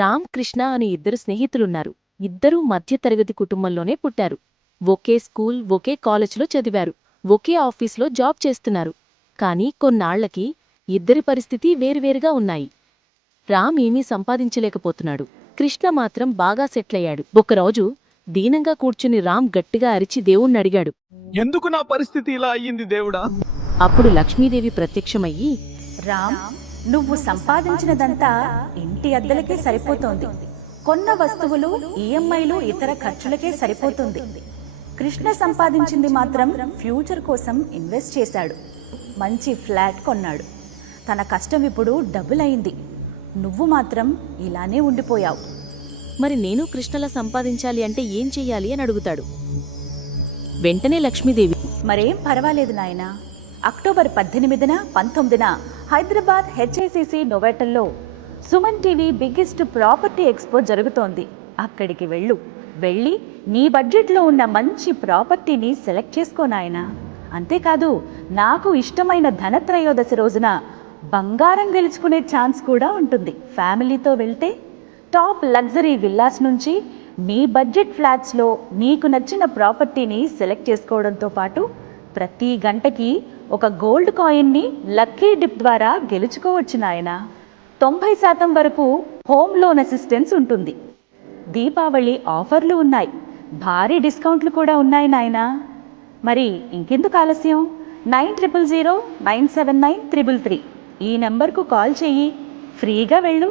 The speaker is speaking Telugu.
రామ్ కృష్ణ అనే ఇద్దరు స్నేహితులున్నారు. ఇద్దరూ మధ్యతరగతి కుటుంబంలోనే పుట్టారు. ఒకే స్కూల్, ఒకే కాలేజీలో చదివారు. ఒకే ఆఫీస్లో జాబ్ చేస్తున్నారు. కానీ కొన్నాళ్లకి ఇద్దరి పరిస్థితి వేరువేరుగా ఉన్నాయి. రామ్ ఏమీ సంపాదించలేకపోతున్నాడు. కృష్ణ మాత్రం బాగా సెట్లయ్యాడు. ఒకరోజు దీనంగా కూర్చుని రామ్ గట్టిగా అరిచి దేవుణ్ణడిగాడు. ఎందుకు నా పరిస్థితి ఇలా అయ్యింది దేవుడా? అప్పుడు లక్ష్మీదేవి ప్రత్యక్షమయ్యి, రామ్, నువ్వు సంపాదించినదంతా ఇంటి అద్దెలకే సరిపోతోంది. కొన్న వస్తువులు, ఈఎంఐలు, ఇతర ఖర్చులకే సరిపోతుంది. కృష్ణ సంపాదించింది మాత్రం ఫ్యూచర్ కోసం ఇన్వెస్ట్ చేశాడు. మంచి ఫ్లాట్ కొన్నాడు. తన కష్టం ఇప్పుడు డబుల్ అయింది. నువ్వు మాత్రం ఇలానే ఉండిపోయావు. మరి నేను కృష్ణలా సంపాదించాలి అంటే ఏం చెయ్యాలి అని అడుగుతాడు. వెంటనే లక్ష్మీదేవి, మరేం పర్వాలేదు నాయనా. అక్టోబర్ 18న, 19న హైదరాబాద్ హెచ్ఐసిసి నోవాటల్లో Suman TV biggest property expo జరుగుతోంది. అక్కడికి వెళ్ళి నీ బడ్జెట్లో ఉన్న మంచి ప్రాపర్టీని సెలెక్ట్ చేసుకో నాయనా. అంతేకాదు, నాకు ఇష్టమైన ధనత్రయోదశి రోజున బంగారం గెలుచుకునే ఛాన్స్ కూడా ఉంటుంది. ఫ్యామిలీతో వెళ్తే టాప్ లగ్జరీ విల్లాస్ నుంచి నీ బడ్జెట్ ఫ్లాట్స్లో నీకు నచ్చిన ప్రాపర్టీని సెలెక్ట్ చేసుకోవడంతో పాటు ప్రతి గంటకి ఒక గోల్డ్ కాయిన్ని లక్కీ డిప్ ద్వారా గెలుచుకోవచ్చు నాయనా. 90% వరకు హోమ్ లోన్ అసిస్టెన్స్ ఉంటుంది. దీపావళి ఆఫర్లు ఉన్నాయి. భారీ డిస్కౌంట్లు కూడా ఉన్నాయి నాయనా. మరి ఇంకెందుకు ఆలస్యం? 9000097933 ఈ నెంబర్కు కాల్ చెయ్యి. ఫ్రీగా వెళ్ళు.